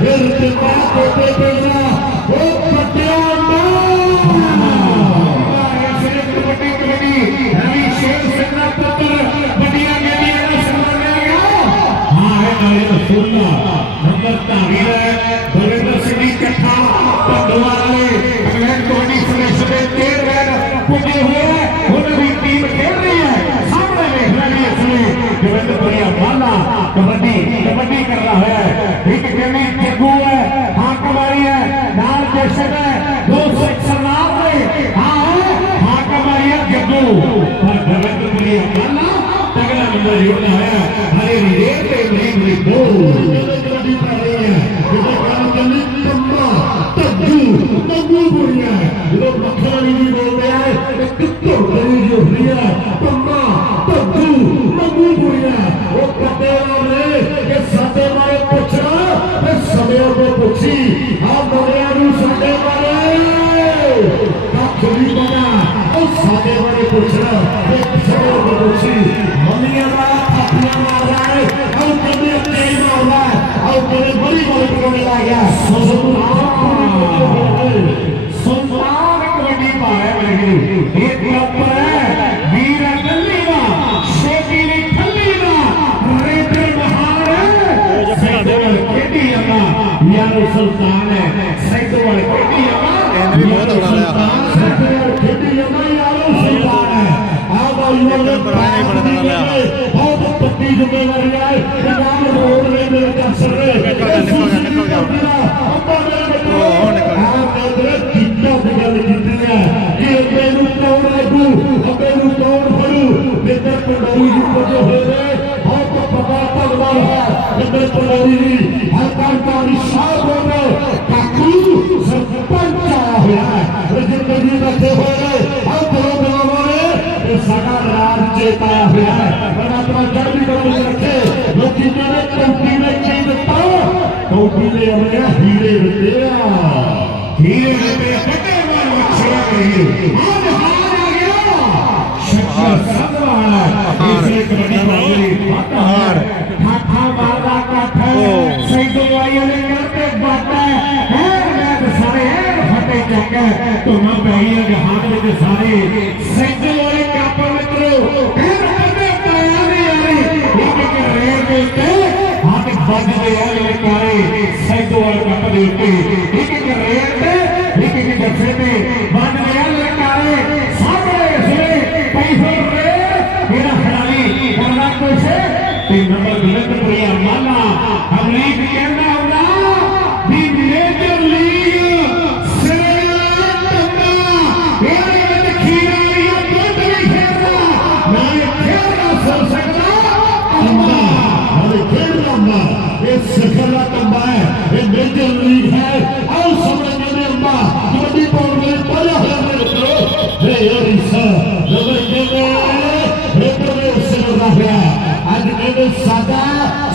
कृपा करते करना ओ सुनना। मोहम्मद तावीर बरेंद्र सिंह कथा पंडवा ने इंग्लैंड को नहीं सुने सुने तेरे पुजे हुए दो सौ इकसठ में। आओ भाका मारिया गड्डू और भगत मुनि अपना तगड़ा नंबर योजना है हरे रे पे नहीं मेरी बोल। तब्बू तब्बू बोल। ਸਾਡੇ ਬਾਰੇ ਪੁੱਛਣਾ ਤੇ ਸਮਿਆਂ ਤੋਂ ਪੁੱਛੀ ਮੰਮੀਆਂ ਦਾ ਥਾਪੀਆਂ ਮਾਰਦਾ ਹੈ ਆਉ ਕਹਿੰਦੇ ਤੇਈ ਮਾਰਦਾ ਹੈ ਆਉ ਕਹਿੰਦੇ ਬੜੀ ਬੜੀ ਪਕਾਉਣੇ ਲੱਗ ਗਿਆ ਸੁਲਤਾਨ ਕਬੱਡੀ ਪਾਇਆ ਮੇਰੇ ਵੀਰ ਇਹ ਕਲੱਬ ਹੈ ਵੀਰ ਗੱਲੀ ਦਾ ਛੋਟੀ ਦੀ ਠੱਲੀ ਦਾ ਰੇਡਰ ਮਹਾਨ ਹੈ ਸੈਦੋਵਾਲ ਖੇਡੀ ਜਾਂਦਾ ਯਾਰ ਸੁਲਤਾਨ ਹੈ ਸੈਦੋਵਾਲ ਖੇਡੀ ਜਾਂਦਾ ਇਹਨੇ ਵੀ ਬਹੁਤ ਬਹੁਤ ਵੱਡੀ ਜ਼ਿੰਮੇਵਾਰੀ ਹੈ ਪੰਜਾਬ ਰੋਡ ਲੈਣ ਦੇ ਵਿੱਚ ਅਫਸਰ ਨੇ ਨਿਕਲ ਜਾ ਨਿਕਲ ਜਾ ਨਿਕਲ ਜਾ ਉਹ ਨਿਕਲ ਜਾ ਆਹ ਕਾਦਰ ਕੀਤਾ ਦੀ ਗੱਲ ਕੀਤੀ ਹੈ ਕਿ ਅੱਗੇ ਨੂੰ ਕੌਣ ਲੱਗੂ ਅੱਗੇ ਨੂੰ ਕੌਣ ਫੜੂ ਮਿੱਤਰ ਪੰਡੋਰੀ ਜੀ ਪਹੁੰਚੇ ਹੋਏ ਨੇ। ਬਹੁਤ ਪਤਾ ਭਗਵਾਨ ਹੈ ਮਿੱਤਰ ਪੰਡੋਰੀ ਜੀ ਸਾਡਾ ਰਾਜ ਚੇਤਾ ਆਇਆ ਹੋਇਆ ਹੈ ਪਰਮਾਤਮਾ ਚੜ੍ਹਦੀ ਕਲਾ ਵਿੱਚ ਰੱਖੇ ਲੋਕੀ ਕਹਿੰਦੇ ਕੌਂਟੀ ਨੇ ਕੀ ਦਿੱਤਾ ਕੌਂਟੀ ਨੇ ਅਮਰਿਆ ਹੀਰੇ ਦਿੱਤੇ ਆ ਹੀਰੇ ਦੇ ਕੱਟੇ ਵਾਲ ਮੱਛੀਆਂ ਕਰੀਏ ਆਜ ਹਾਰ ਆ ਗਿਆ ਸ਼ੱਕਰ ਸੰਧਵਾਲਾ ਇਸੇ ਕਬੱਡੀ ਪਾਉਣੀ ਹਾਰ। ਠਾਠਾ ਮਾਰਦਾ ਕੱਠ ਓ। ਸੈਦੋ ਆਈ ਨੇ ਕਰਤੇ ਬਾਟਾ ਹੈ ਮੈਂ ਸਾਰੇ ਫਟੇ ਚੰਗਾ ਤੁਮ ਉੱਤੇ ਹੱਥ ਵੱਜਦੇ ਆ ਜਿਹੜੇ ਕਾਰੇ ਕੱਪ ਦੇ ਉੱਤੇ। ਇੱਕ ਇੱਕ ਰੇਡ ਤੇ, ਇੱਕ ਇੱਕ ਜੱਫੇ ਤੇ ਵੱਜਦੇ ਆ ਜਿਹੜੇ ਸਾਹਮਣੇ ਇਸਲੇ ਪੈਸੇ ਰੇਡ ਮੇਰਾ ਖਿਡਾਰੀ ਕਰਨਾ ਕੁਛ ਤੇ ਨੰਬਰ ਗੁਲੰਦਪੁਰੀਆ ਮਾਨਾ ਅਮਰੀਕ ਕਹਿੰਦਾ ਹੁੰਦਾ ये सफल कंबा है ये मेजर लीग है। और समझ मेरे अम्मा कबड्डी पाउंड में पहला है मेरे मित्रों हे ओडिशा रवैये में हे प्रवेश से लगा हुआ आज मेरे सादा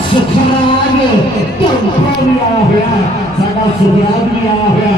सुखराज तुम भी आ गया। सादा सुखराज भी आ गया।